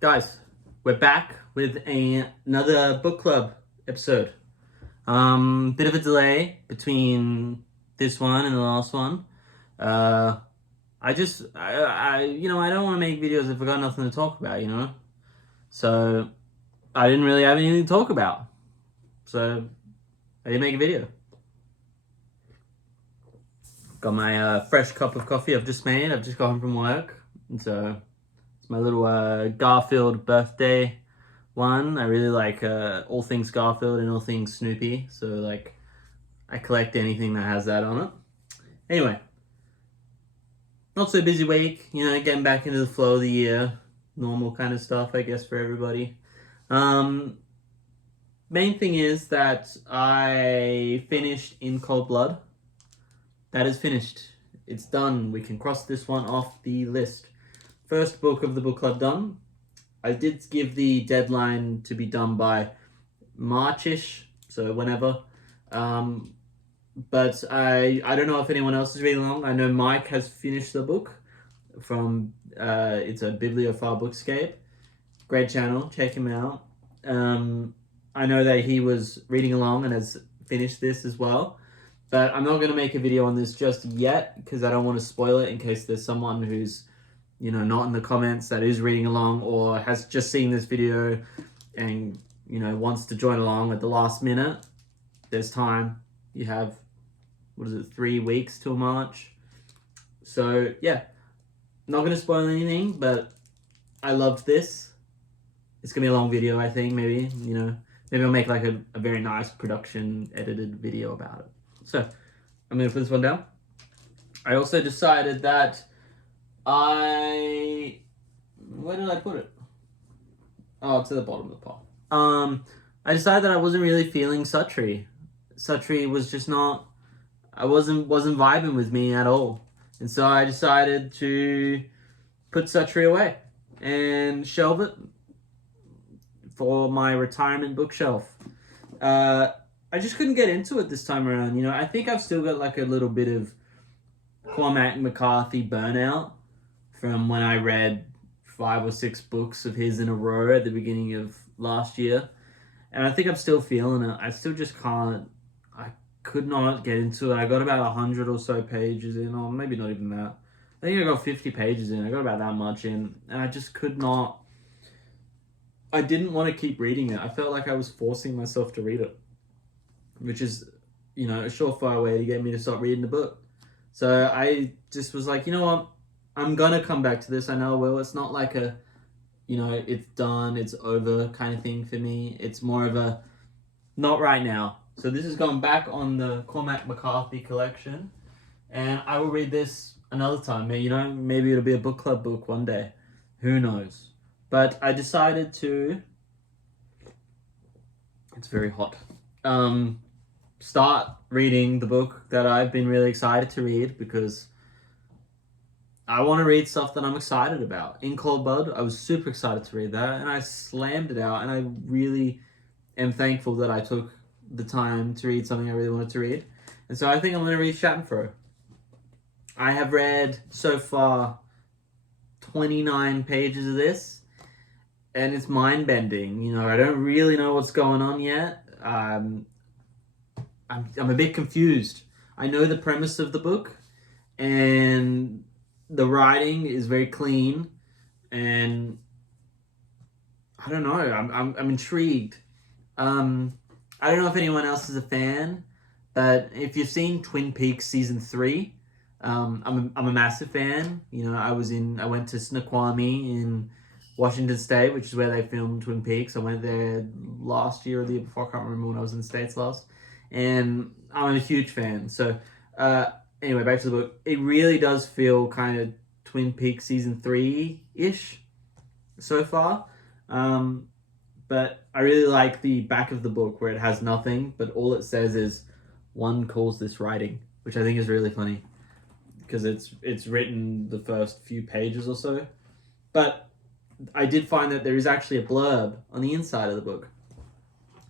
Guys, we're back with another book club episode. Bit of a delay between this one and the last one. Uh, I don't want to make videos if I got nothing to talk about, So I didn't really have anything to talk about. So I didn't make a video. Got my fresh cup of coffee I've just made. I've just got home from work, and so it's my little Garfield birthday one. I really like all things Garfield and all things Snoopy, so like I collect anything that has that on it. Anyway, not so busy week, getting back into the flow of the year, normal kind of stuff, I guess, for everybody. Main thing is that I finished In Cold Blood. That is finished. It's done. We can cross this one off the list. First book of the book club done. I did give the deadline to be done by March-ish, so whenever. But I don't know if anyone else is reading along. I know Mike has finished the book from it's a Bibliophile Bookscape. Great channel, check him out. I know that he was reading along and has finished this as well. But I'm not going to make a video on this just yet because I don't want to spoil it in case there's someone who's not in the comments that is reading along or has just seen this video and, wants to join along at the last minute. There's time. You have, 3 weeks till March. So, yeah. Not going to spoil anything, but I loved this. It's going to be a long video, I think, maybe, Maybe I'll make like a very nice production edited video about it. So, I'm going to put this one down. I also decided that where did I put it? Oh, it's at the bottom of the pile. I decided that I wasn't really feeling Suttree. Suttree was just not, I wasn't vibing with me at all. And so I decided to put Suttree away and shelve it for my retirement bookshelf. I just couldn't get into it this time around. I think I've still got like a little bit of Cormac McCarthy burnout from when I read 5 or 6 books of his in a row at the beginning of last year. And I think I'm still feeling it. I still just can't. I could not get into it. I got about 100 or so pages in, or maybe not even that. I think I got 50 pages in. I got about that much in. And I just could not. I didn't want to keep reading it. I felt like I was forcing myself to read it, which is, a surefire way to get me to stop reading the book. So I just was like, you know what? I'm going to come back to this. I know I will. It's not like a, it's done, it's over kind of thing for me. It's more of a, not right now. So this is going back on the Cormac McCarthy collection. And I will read this another time. Maybe it'll be a book club book one day. Who knows? But I decided to, it's very hot, start reading the book that I've been really excited to read because I want to read stuff that I'm excited about. In Cold Blood, I was super excited to read that, and I slammed it out, and I really am thankful that I took the time to read something I really wanted to read. And so I think I'm going to read Schadenfreude. I have read, so far, 29 pages of this, and it's mind-bending. I don't really know what's going on yet. I'm a bit confused. I know the premise of the book, and the writing is very clean, and I don't know. I'm intrigued. I don't know if anyone else is a fan, but if you've seen Twin Peaks season 3, I'm a massive fan. I went to Snoqualmie in Washington State, which is where they filmed Twin Peaks. I went there last year or the year before. I can't remember when I was in the States last. And I'm a huge fan. So, anyway, back to the book. It really does feel kind of Twin Peaks season 3-ish so far. But I really like the back of the book where it has nothing, but all it says is, "One calls this writing," which I think is really funny because it's written the first few pages or so. But I did find that there is actually a blurb on the inside of the book.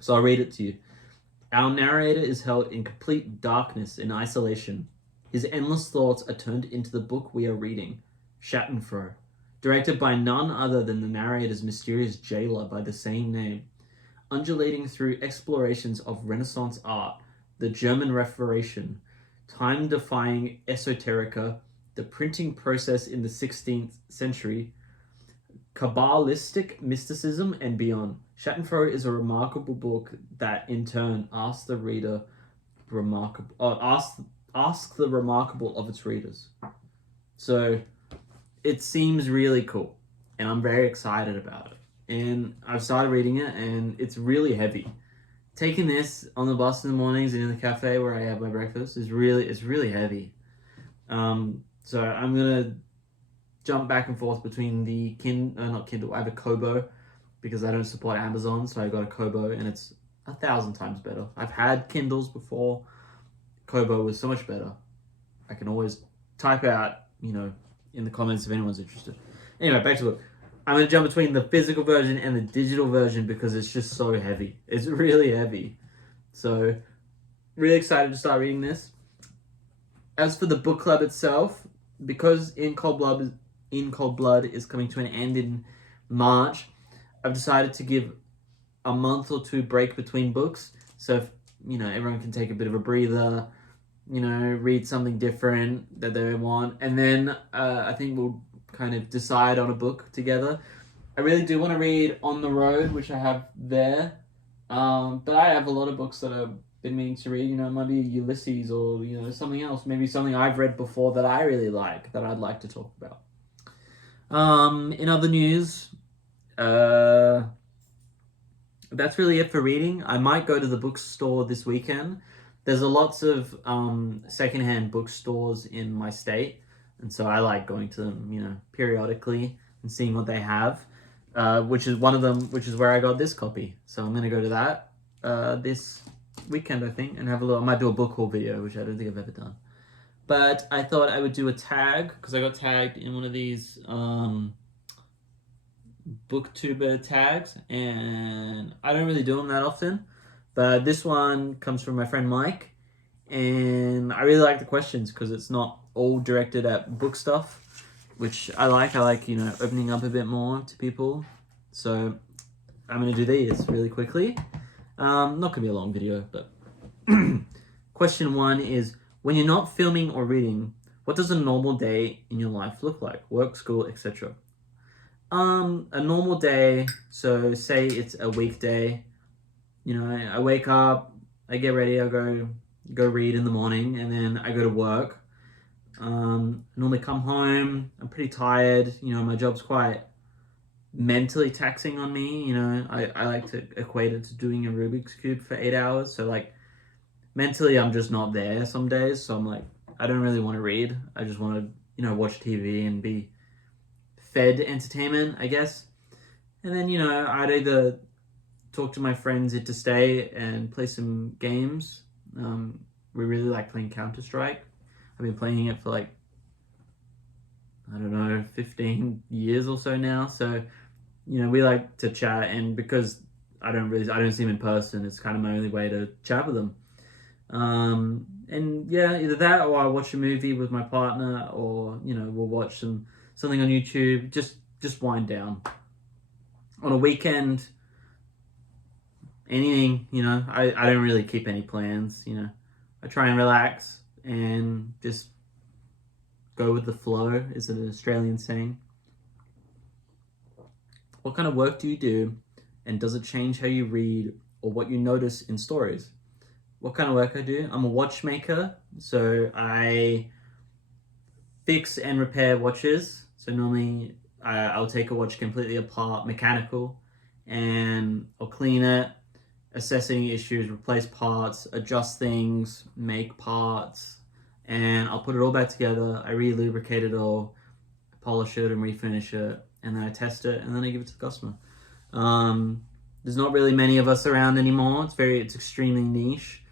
So I'll read it to you. Our narrator is held in complete darkness and isolation. His endless thoughts are turned into the book we are reading, Schadenfreude. directed by none other than the narrator's mysterious jailer by the same name. Undulating through explorations of Renaissance art, the German Reformation, time-defying esoterica, the printing process in the 16th century, Kabbalistic mysticism, and beyond. Schadenfreude is a remarkable book that, in turn, asks the remarkable of its readers. So, it seems really cool, and I'm very excited about it. And I've started reading it, and it's really heavy. Taking this on the bus in the mornings and in the cafe where I have my breakfast it's really heavy. So I'm gonna jump back and forth between the not Kindle. I have a Kobo because I don't support Amazon, so I got a Kobo, and it's 1,000 times better. I've had Kindles before. Kobo was so much better. I can always type out, in the comments if anyone's interested. Anyway, back to the book. I'm going to jump between the physical version and the digital version because it's just so heavy. It's really heavy. So, really excited to start reading this. As for the book club itself, because In Cold Blood is coming to an end in March, I've decided to give a month or two break between books. So, if, everyone can take a bit of a breather, read something different that they want. And then I think we'll kind of decide on a book together. I really do want to read On the Road, which I have there. But I have a lot of books that I've been meaning to read. It might be Ulysses or, something else. Maybe something I've read before that I really like, that I'd like to talk about. In other news, that's really it for reading. I might go to the bookstore this weekend. There's lots of secondhand bookstores in my state, and so I like going to them, periodically and seeing what they have, which is one of them, which is where I got this copy. So I'm going to go to that this weekend, I think, and have a look. I might do a book haul video, which I don't think I've ever done. But I thought I would do a tag, because I got tagged in one of these booktuber tags, and I don't really do them that often. But this one comes from my friend Mike, and I really like the questions because it's not all directed at book stuff, which I like. I like, opening up a bit more to people. So I'm going to do these really quickly. Not going to be a long video, but question 1 is, when you're not filming or reading, what does a normal day in your life look like? Work, school, etc. A normal day, so say it's a weekday, I wake up, I get ready, I go read in the morning, and then I go to work. Normally come home, I'm pretty tired, my job's quite mentally taxing on me, I like to equate it to doing a Rubik's Cube for 8 hours, so mentally I'm just not there some days, so I'm I don't really want to read, I just want to, watch TV and be fed entertainment, I guess. And then, I'd either talk to my friends to stay and play some games. We really like playing Counter-Strike. I've been playing it for 15 years or so now. So, we like to chat, and because I don't see them in person, it's kind of my only way to chat with them. And yeah, either that or I watch a movie with my partner, or, we'll watch something on YouTube, just wind down. On a weekend, anything, I don't really keep any plans, I try and relax and just go with the flow, is an Australian saying. What kind of work do you do, and does it change how you read or what you notice in stories? What kind of work I do? I'm a watchmaker, so I fix and repair watches. So normally I'll take a watch completely apart, mechanical, and I'll clean it, assess any issues, replace parts, adjust things, make parts, and I'll put it all back together. I re-lubricate it all, polish it and refinish it, and then I test it, and then I give it to the customer. There's not really many of us around anymore. It's extremely niche.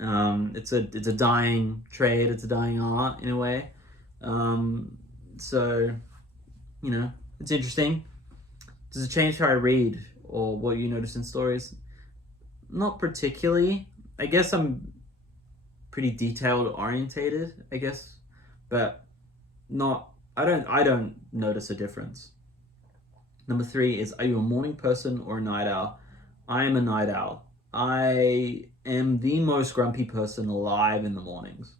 It's a dying trade. It's a dying art in a way. So, it's interesting. Does it change how I read or what you notice in stories? Not particularly. I guess I'm pretty detailed orientated, but not I don't notice a difference. Number 3 is, are you a morning person or a night owl? I am a night owl. I am the most grumpy person alive in the mornings.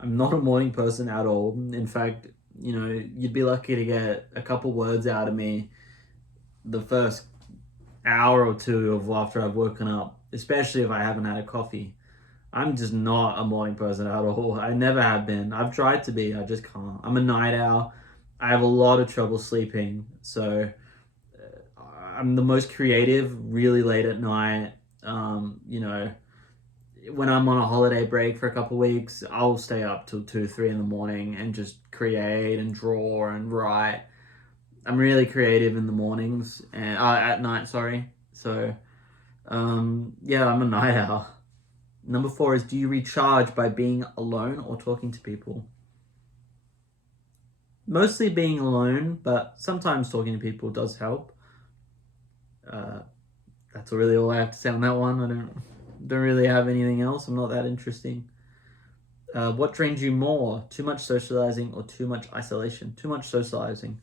I'm not a morning person at all. In fact, you'd be lucky to get a couple words out of me the first hour or two of after I've woken up, especially if I haven't had a coffee. I'm just not a morning person at all. I never have been. I've tried to be, I just can't. I'm a night owl. I have a lot of trouble sleeping, so I'm the most creative really late at night. When I'm on a holiday break for a couple of weeks, I'll stay up till 2, 3 in the morning and just create and draw and write. I'm really creative in the mornings and at night, sorry. So, yeah, I'm a night owl. Number 4 is, do you recharge by being alone or talking to people? Mostly being alone, but sometimes talking to people does help. That's really all I have to say on that one. I don't really have anything else. I'm not that interesting. What drains you more? Too much socializing or too much isolation? Too much socializing.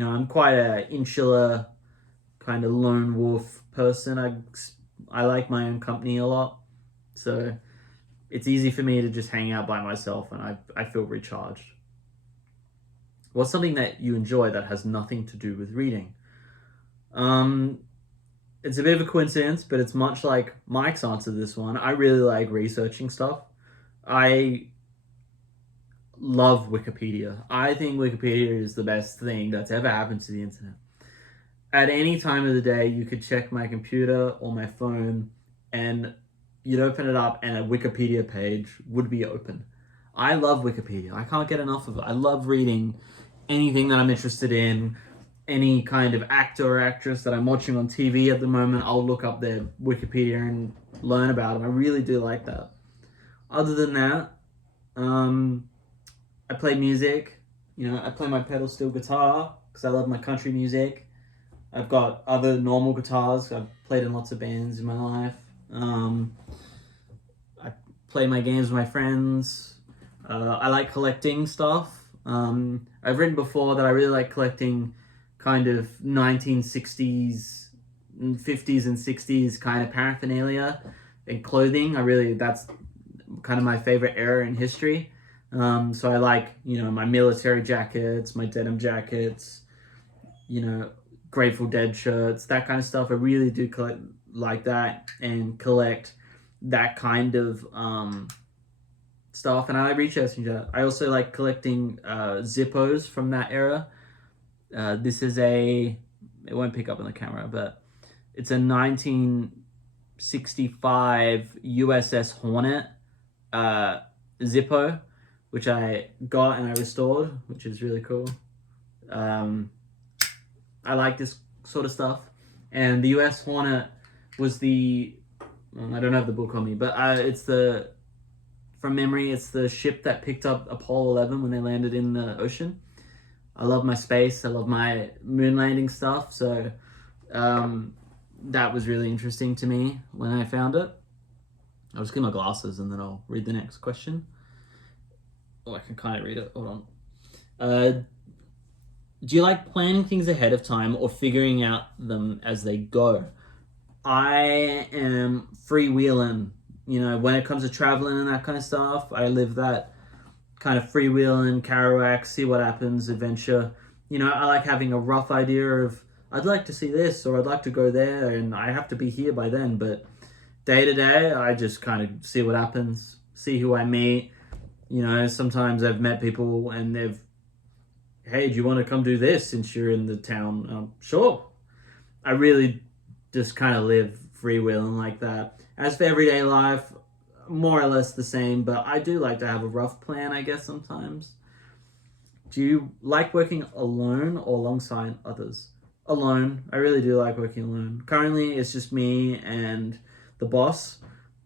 I'm quite a insular, kind of lone wolf person. I like my own company a lot, so it's easy for me to just hang out by myself, and I feel recharged. What's something that you enjoy that has nothing to do with reading? It's a bit of a coincidence, but it's much like Mike's answer to this one. I really like researching stuff. I love Wikipedia. I think Wikipedia is the best thing that's ever happened to the internet. At any time of the day, you could check my computer or my phone, and you'd open it up and a Wikipedia page would be open. I love Wikipedia. I can't get enough of it. I love reading anything that I'm interested in. Any kind of actor or actress that I'm watching on TV at the moment, I'll look up their Wikipedia and learn about them. I really do like that. Other than that, I play music. I play my pedal steel guitar because I love my country music. I've got other normal guitars. I've played in lots of bands in my life. I play my games with my friends. I like collecting stuff. I've written before that I really like collecting kind of 1960s, 50s and 60s kind of paraphernalia and clothing. That's kind of my favorite era in history. So I like, my military jackets, my denim jackets, Grateful Dead shirts, that kind of stuff. I really do like that and collect that kind of stuff. And I like researching that. I also like collecting Zippos from that era. This is it won't pick up on the camera, but it's a 1965 USS Hornet Zippo, which I got and I restored, which is really cool. I like this sort of stuff. And the US Hornet was I don't have the book on me, but from memory, it's the ship that picked up Apollo 11 when they landed in the ocean. I love my space. I love my moon landing stuff. So that was really interesting to me when I found it. I'll just get my glasses and then I'll read the next question. Oh, I can kind of read it. Hold on. Do you like planning things ahead of time or figuring out them as they go? I am freewheeling. When it comes to traveling and that kind of stuff, I live that kind of freewheeling, Kerouac, see what happens, adventure. I like having a rough idea of, I'd like to see this or I'd like to go there and I have to be here by then. But day to day, I just kind of see what happens, see who I meet. Sometimes I've met people and hey, do you want to come do this since you're in the town? Sure. I really just kind of live freewheeling like that. As for everyday life, more or less the same, but I do like to have a rough plan, I guess, sometimes. Do you like working alone or alongside others? Alone. I really do like working alone. Currently, it's just me and the boss,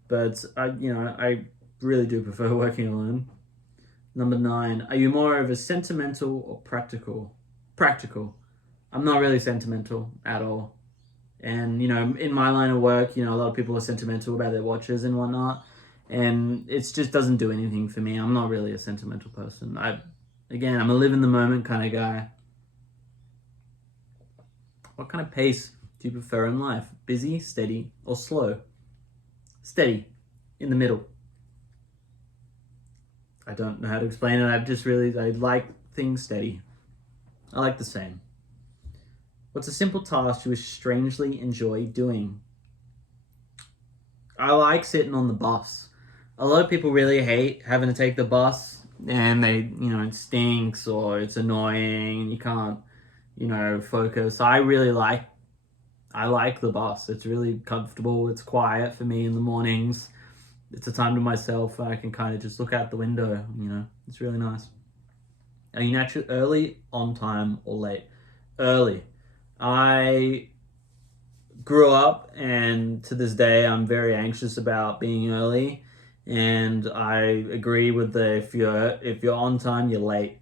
but I really do prefer working alone. Number 9, are you more of a sentimental or practical? Practical. I'm not really sentimental at all. And, in my line of work, a lot of people are sentimental about their watches and whatnot. And it just doesn't do anything for me. I'm not really a sentimental person. Again, I'm a live in the moment kind of guy. What kind of pace do you prefer in life? Busy, steady, or slow? Steady, in the middle. I don't know how to explain it. I like things steady. I like the same. What's a simple task you strangely enjoy doing? I like sitting on the bus. A lot of people really hate having to take the bus, and it stinks or it's annoying and you can't, focus. I like the bus. It's really comfortable. It's quiet for me in the mornings. It's a time to myself. I can kind of just look out the window. It's really nice. Are you naturally early, on time, or late? Early. I grew up, and to this day, I'm very anxious about being early. And I agree with if you're on time, you're late.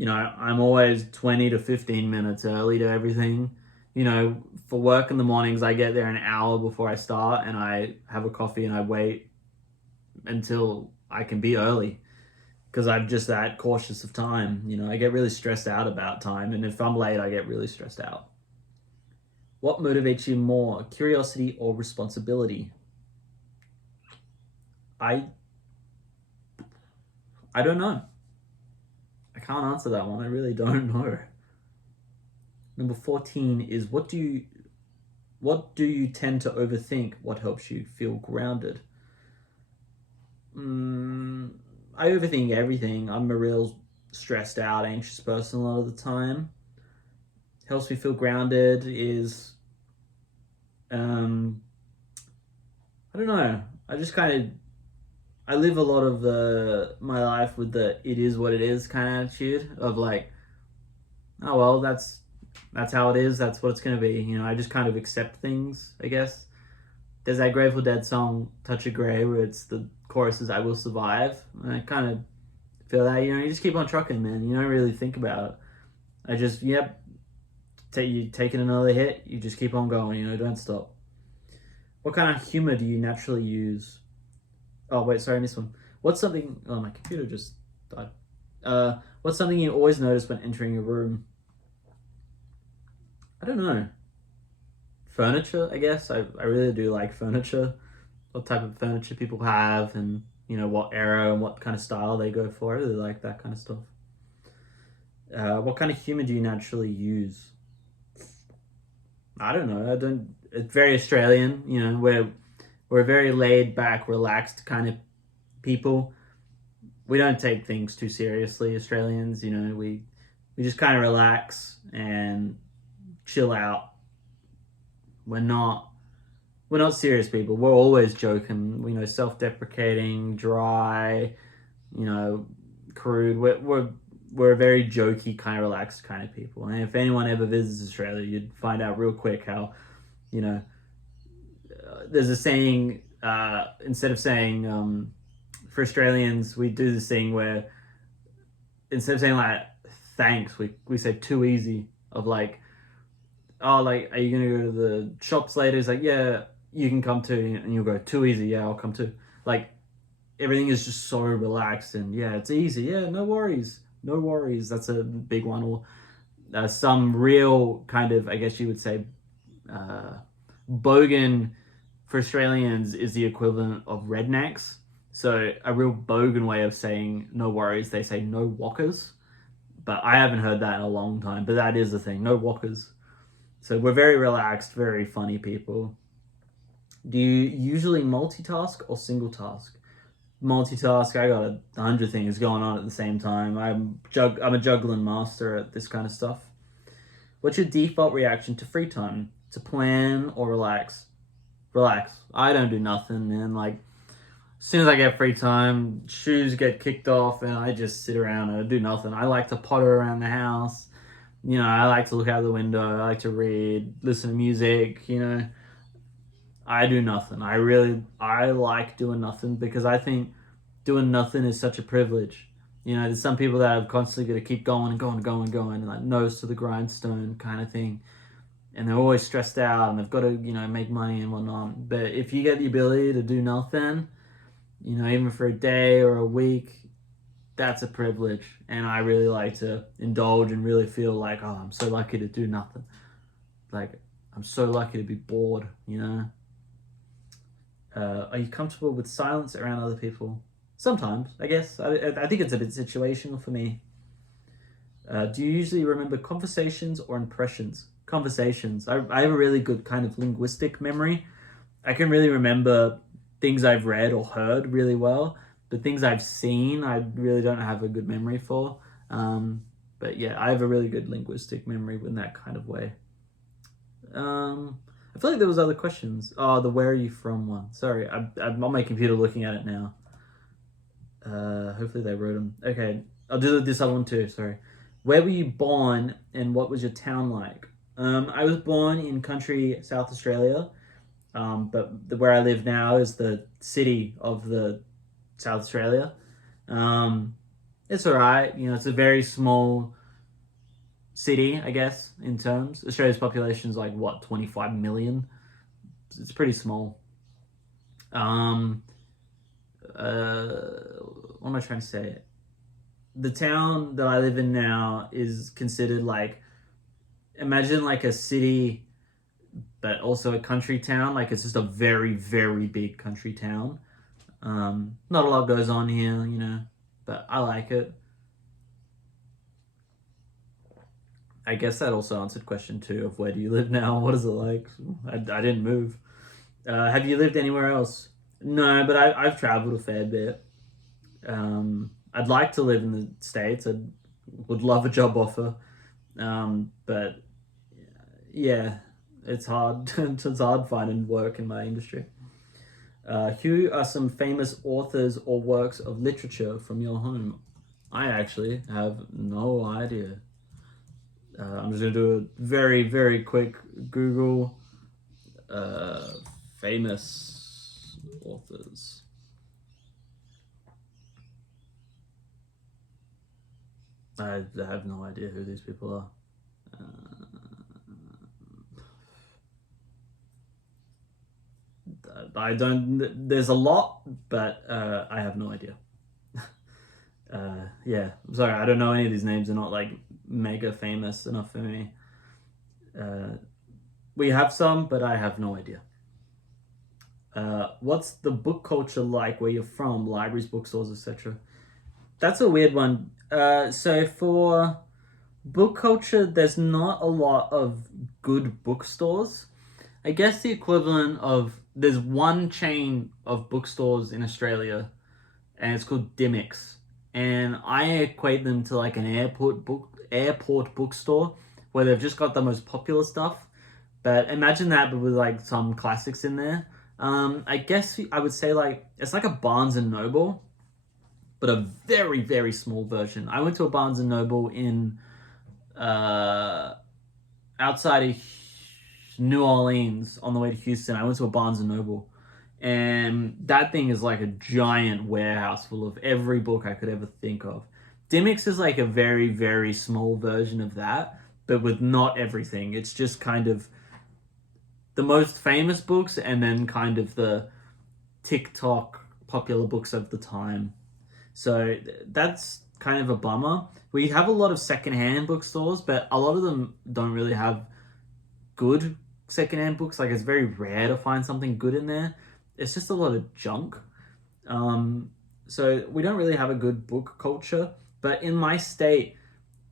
I'm always 20 to 15 minutes early to everything. For work in the mornings, I get there an hour before I start, and I have a coffee and I wait until I can be early because I'm just that cautious of time. I get really stressed out about time, and if I'm late, I get really stressed out. What motivates you more, curiosity or responsibility? I don't know. I can't answer that one. I really don't know. Number 14 is what do you tend to overthink? What helps you feel grounded? I overthink everything. I'm a real stressed out, anxious person a lot of the time. Helps me feel grounded is I don't know. I live a lot of my life with the it is what it is kind of attitude of like, oh well, that's how it is. That's what it's gonna be. I just kind of accept things, I guess. There's that Grateful Dead song "Touch of Grey" where it's the chorus is "I will survive," and I kind of feel that. You just keep on trucking, man. You don't really think about it. I just you taking another hit. You just keep on going. Don't stop. What kind of humor do you naturally use? Oh wait, sorry, I missed one. What's something? Oh, my computer just died. What's something you always notice when entering a room? I don't know. Furniture, I guess. I really do like furniture. What type of furniture people have, and what era and what kind of style they go for. I really like that kind of stuff. What kind of humor do you naturally use? I don't know. It's very Australian. We're very laid back, relaxed kind of people. We don't take things too seriously, Australians. We just kind of relax and chill out. We're not serious people. We're always joking. Self-deprecating, dry, crude. We're a very jokey, kind of relaxed kind of people. And if anyone ever visits Australia, you'd find out real quick how, there's a saying, instead of saying, for Australians, we do this thing where instead of saying like thanks, we say too easy of like, oh, like, are you going to go to the shops later? It's like, yeah, you can come too. And you'll go, too easy. Yeah, I'll come too. Like, everything is just so relaxed and yeah, it's easy. Yeah, no worries. No worries. That's a big one. Or some real kind of, I guess you would say, bogan for Australians is the equivalent of rednecks. So a real bogan way of saying no worries, they say no walkers. But I haven't heard that in a long time. But that is the thing, no walkers. So we're very relaxed, very funny people. Do you usually multitask or single task? Multitask. I got 100 things going on at the same time. I'm a juggling master at this kind of stuff. What's your default reaction to free time? To plan or relax? Relax. I don't do nothing, man. Like, as soon as I get free time, shoes get kicked off and I just sit around and do nothing. I like to potter around the house. I like to look out the window. I like to read, listen to music. I do nothing. I like doing nothing because I think doing nothing is such a privilege. There's some people that have constantly got to keep going and going and going and going, and like nose to the grindstone kind of thing. And they're always stressed out and they've got to, make money and whatnot. But if you get the ability to do nothing, even for a day or a week, that's a privilege, and I really like to indulge and really feel like, oh, I'm so lucky to do nothing. Like, I'm so lucky to be bored, you know? Are you comfortable with silence around other people? Sometimes, I guess. I think it's a bit situational for me. Do you usually remember conversations or impressions? Conversations. I have a really good kind of linguistic memory. I can really remember things I've read or heard really well, but things I've seen, I really don't have a good memory for. But yeah, I have a really good linguistic memory in that kind of way. I feel like there was other questions. Oh, the where are you from one. Sorry, I'm on my computer looking at it now. Hopefully they wrote them. Okay, I'll do this other one too. Sorry. Where were you born and what was your town like? I was born in country South Australia, but where I live now is the city of the South Australia. It's alright. You know, it's a very small city, I guess, in terms. Australia's population is like, what, 25 million? It's pretty small. What am I trying to say? The town that I live in now is considered like, imagine like a city, but also a country town. Like it's just a very, very big country town. Not a lot goes on here, you know, but I like it. I guess that also answered question two of where do you live now? What is it like? I didn't move. Have you lived anywhere else? No, but I've traveled a fair bit. I'd like to live in the States. I would love a job offer. But yeah, it's hard. It's hard finding work in my industry. Who are some famous authors or works of literature from your home? I actually have no idea. I'm just going to do a very, very quick Google. Famous authors. I have no idea who these people are. I don't. There's a lot, but I have no idea. Yeah, I'm sorry. I don't know any of these names. Are not like mega famous enough for me. We have some, but I have no idea. What's the book culture like where you're from? Libraries, bookstores, etc. That's a weird one. So for book culture, there's not a lot of good bookstores. I guess the equivalent of there's one chain of bookstores in Australia, and it's called Dimmicks, and I equate them to like an airport bookstore where they've just got the most popular stuff. But imagine that, but with like some classics in there. I guess I would say like it's like a Barnes and Noble, but a very, very small version. I went to a Barnes and Noble in outside of New Orleans on the way to Houston. I went to a Barnes and Noble, and that thing is like a giant warehouse full of every book I could ever think of. Dimmicks is like a very, very small version of that, but with not everything. It's just kind of the most famous books and then kind of the TikTok popular books of the time. So that's kind of a bummer. We have a lot of secondhand bookstores, but a lot of them don't really have good secondhand books. Like it's very rare to find something good in there. It's just a lot of junk. So we don't really have a good book culture. But in my state,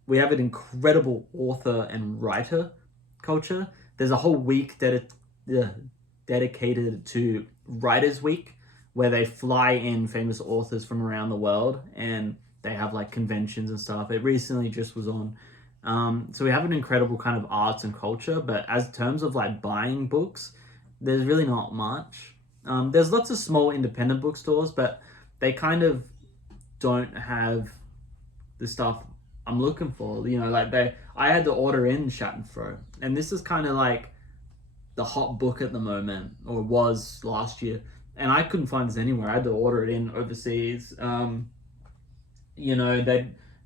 we have an incredible author and writer culture. There's a whole week dedicated to Writers Week, where they fly in famous authors from around the world and they have like conventions and stuff. It recently just was on. So we have an incredible kind of arts and culture, but as terms of like buying books, there's really not much. There's lots of small independent bookstores, but they kind of don't have the stuff I'm looking for. You know, like I had to order in Schadenfreude, and this is kind of like the hot book at the moment, or was last year, and I couldn't find this anywhere. I had to order it in overseas. You know,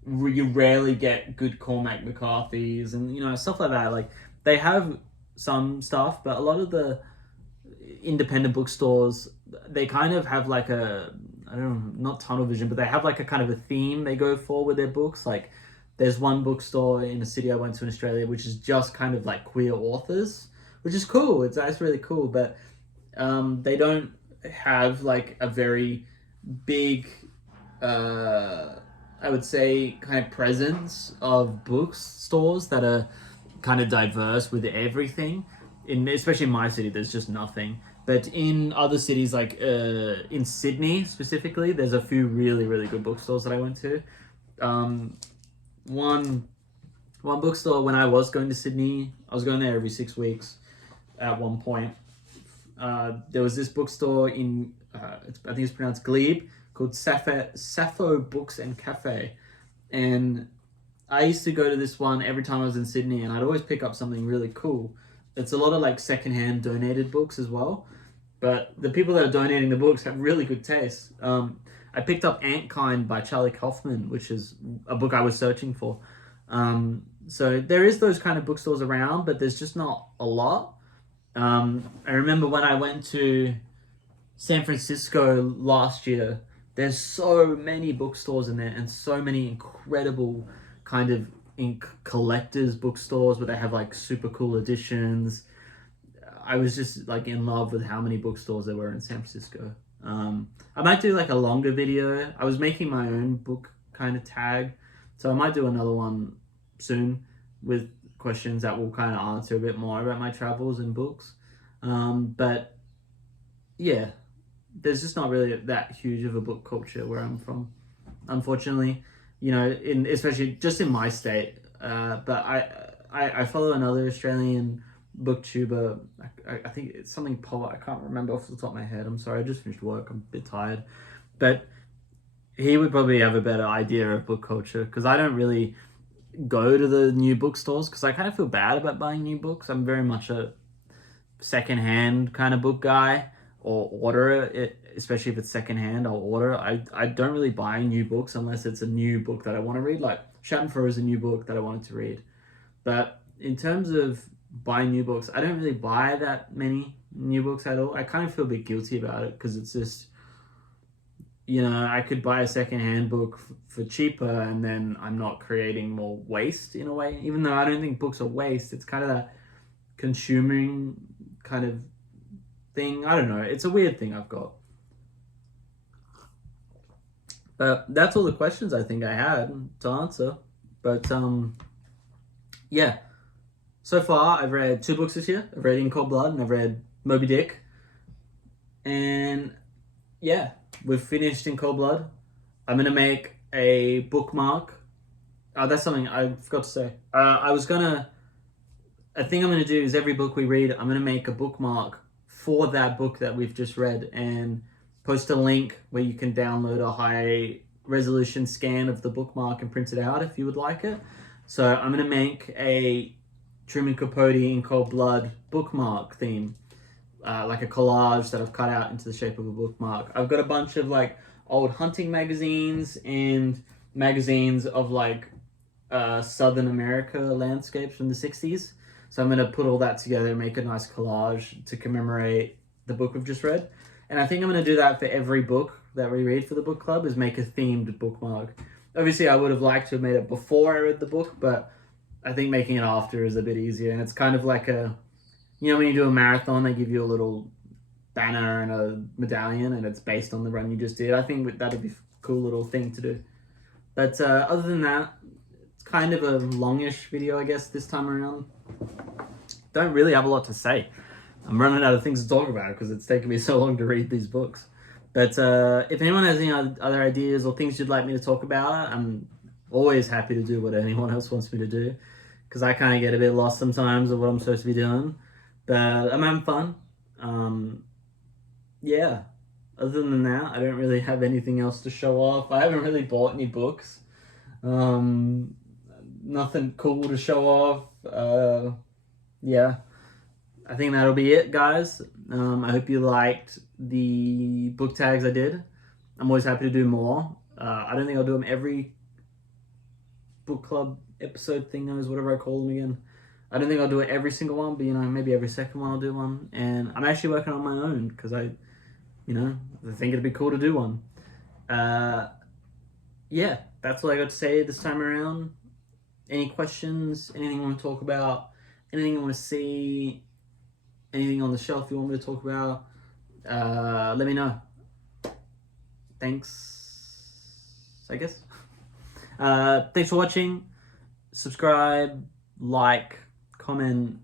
you rarely get good Cormac McCarthy's and, you know, stuff like that. Like, they have some stuff, but a lot of the independent bookstores, they kind of have like a I don't know, not tunnel vision, but they have like a kind of a theme they go for with their books. Like there's one bookstore in a city I went to in Australia, which is just kind of like queer authors, which is cool. It's really cool, but they don't have like a very big, I would say, kind of presence of bookstores that are kind of diverse with everything. Especially in my city, there's just nothing. But in other cities, like in Sydney specifically, there's a few really, really good bookstores that I went to. Um, one one bookstore when I was going to Sydney, I was going there every 6 weeks at one point. There was this bookstore in, I think it's pronounced Glebe, called Sappho Books and Cafe. And I used to go to this one every time I was in Sydney, and I'd always pick up something really cool. It's a lot of like secondhand donated books as well. But the people that are donating the books have really good taste. I picked up Antkind by Charlie Kaufman, which is a book I was searching for. So there is those kind of bookstores around, but there's just not a lot. I remember when I went to San Francisco last year, there's so many bookstores in there and so many incredible kind of collectors bookstores where they have like super cool editions. I was just like in love with how many bookstores there were in San Francisco. I might do like a longer video. I was making my own book kind of tag, so I might do another one soon with questions that will kind of answer a bit more about my travels and books. But yeah, there's just not really that huge of a book culture where I'm from, unfortunately. You know, in especially just in my state. But I follow another Australian booktuber. I think it's something Paul. I can't remember off the top of my head. I'm sorry. I just finished work. I'm a bit tired, but he would probably have a better idea of book culture because I don't really go to the new bookstores because I kind of feel bad about buying new books. I'm very much a secondhand kind of book guy, or order it, especially if it's secondhand. I'll order. I don't really buy new books unless it's a new book that I want to read. Like Schadenfreude is a new book that I wanted to read, but in terms of buying new books, I don't really buy that many new books at all. I kind of feel a bit guilty about it because it's just, you know, I could buy a secondhand book for cheaper and then I'm not creating more waste in a way. Even though I don't think books are waste, it's kind of that consuming kind of thing. I don't know. It's a weird thing I've got. But that's all the questions I think I had to answer. But yeah. So far, I've read 2 books this year. I've read In Cold Blood and I've read Moby Dick. And yeah, we've finished In Cold Blood. I'm going to make a bookmark. That's something I forgot to say. A thing I'm going to do is every book we read, I'm going to make a bookmark for that book that we've just read and post a link where you can download a high resolution scan of the bookmark and print it out if you would like it. So I'm going to make a Truman Capote In Cold Blood bookmark theme, like a collage that I've cut out into the shape of a bookmark. I've got a bunch of like old hunting magazines and magazines of like Southern America landscapes from the 60s. So I'm going to put all that together and make a nice collage to commemorate the book we've just read. And I think I'm going to do that for every book that we read for the book club, is make a themed bookmark. Obviously, I would have liked to have made it before I read the book, but I think making it after is a bit easier. And it's kind of like a, you know, when you do a marathon, they give you a little banner and a medallion and it's based on the run you just did. I think that'd be a cool little thing to do. But other than that, it's kind of a longish video, I guess, this time around. Don't really have a lot to say. I'm running out of things to talk about because it's taken me so long to read these books. But if anyone has any other ideas or things you'd like me to talk about, I'm always happy to do what anyone else wants me to do, because I kind of get a bit lost sometimes of what I'm supposed to be doing. But I'm having fun. Yeah. Other than that, I don't really have anything else to show off. I haven't really bought any books. Nothing cool to show off. Yeah. I think that'll be it, guys. I hope you liked the book tags I did. I'm always happy to do more. I don't think I'll do them every book club episode thing, knows whatever I call them again. I don't think I'll do it every single one, but, you know, maybe every second one I'll do one. And I'm actually working on my own because I think it'd be cool to do one. Yeah, that's all I got to say this time around. Any questions? Anything you want to talk about? Anything you want to see? Anything on the shelf you want me to talk about? Let me know. Thanks, I guess. Thanks for watching. Subscribe, like, comment,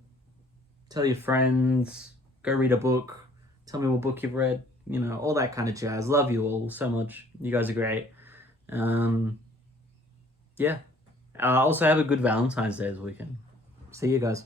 tell your friends, go read a book, tell me what book you've read, all that kind of jazz. Love you all so much. You guys are great. Yeah. Also have a good Valentine's Day this weekend. See you guys.